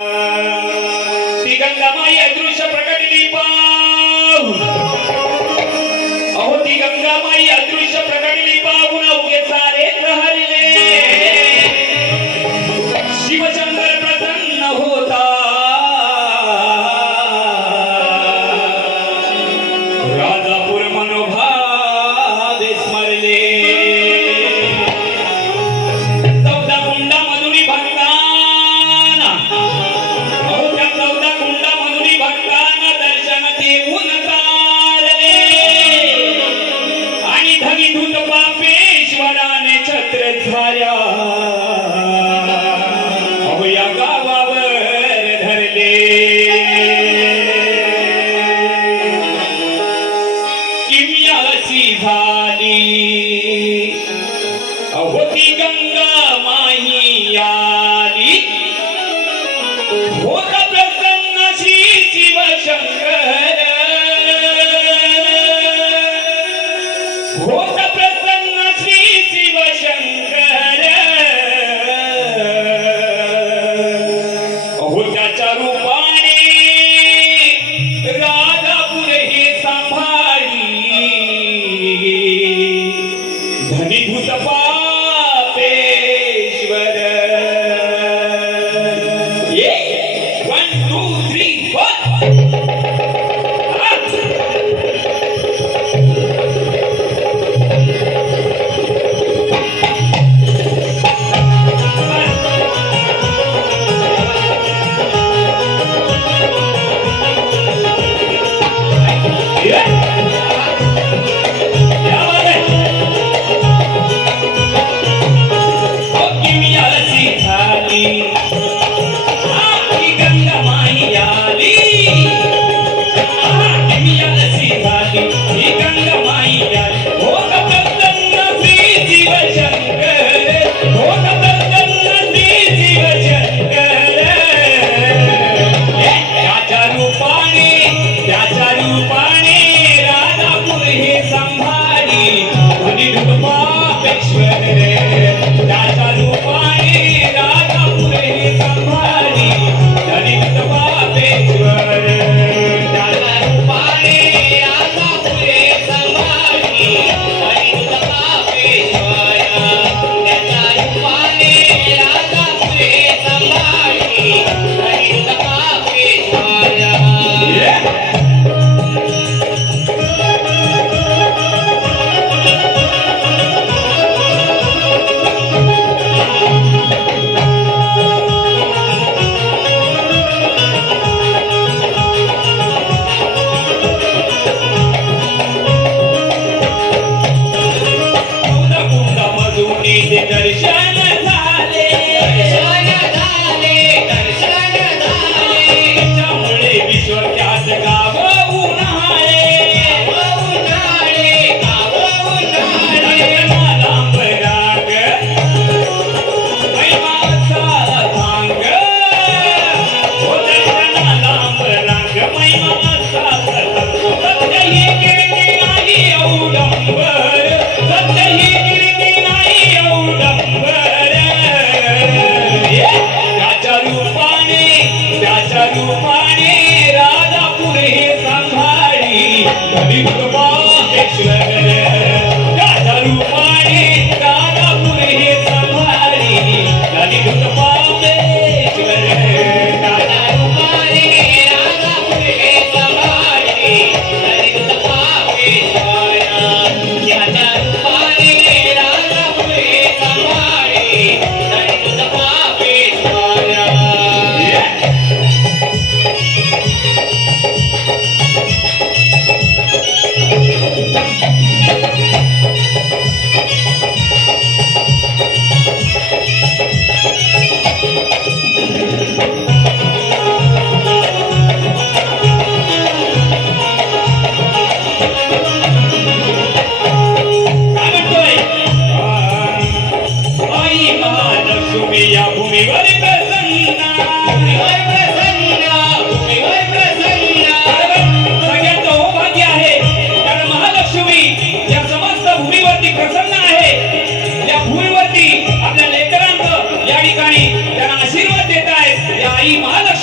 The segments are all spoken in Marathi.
ती गंगामाई अदृश्य प्रकटली पाहून अहो ती गंगामाई अदृश्य प्रकटली पाहून उगे सारे हरले शिवचंद्र प्रसन्न होता राजापूर मनोभावे स्मरले होती गंगा माही आली होत प्रसन्न श्री शिवशंकर होत प्रसन्न श्री शिवशंकर हो त्याच्या रूपाने राजापूर हे सांभाळी धनीभूत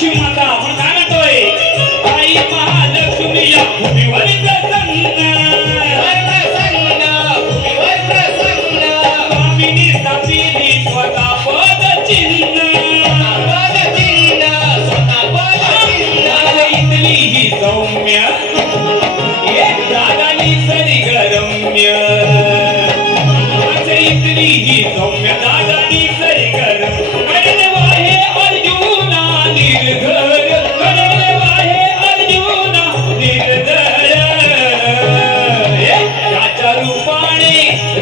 महालक्ष्मी माता आपण काय म्हणतोय आई महालक्ष्मी या भूमीवर प्रसन्न स्वामिनी स्थापिली स्वतः पदचिन्ह इथली ही सौम्य एक दादानी सरी गरम्य इथली ही सौम्य दादानी सरी गरम वाहे अर्जुना निर्धर वाहे अर्जुना निर्धर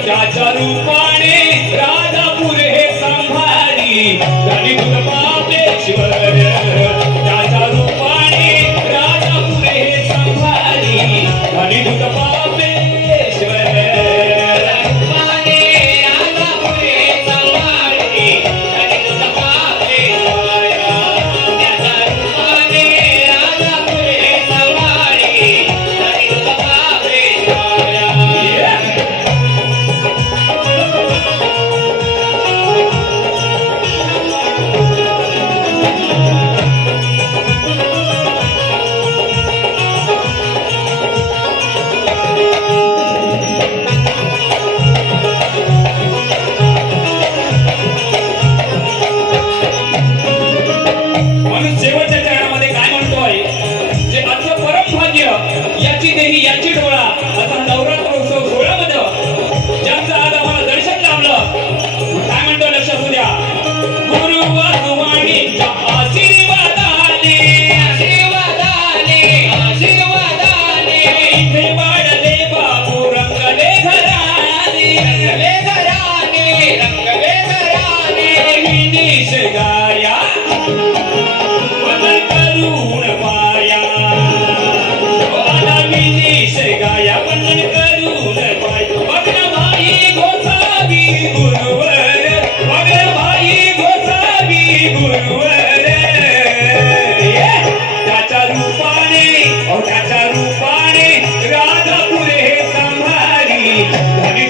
त्याच्या रूपाने राजापूर हे सांभाळी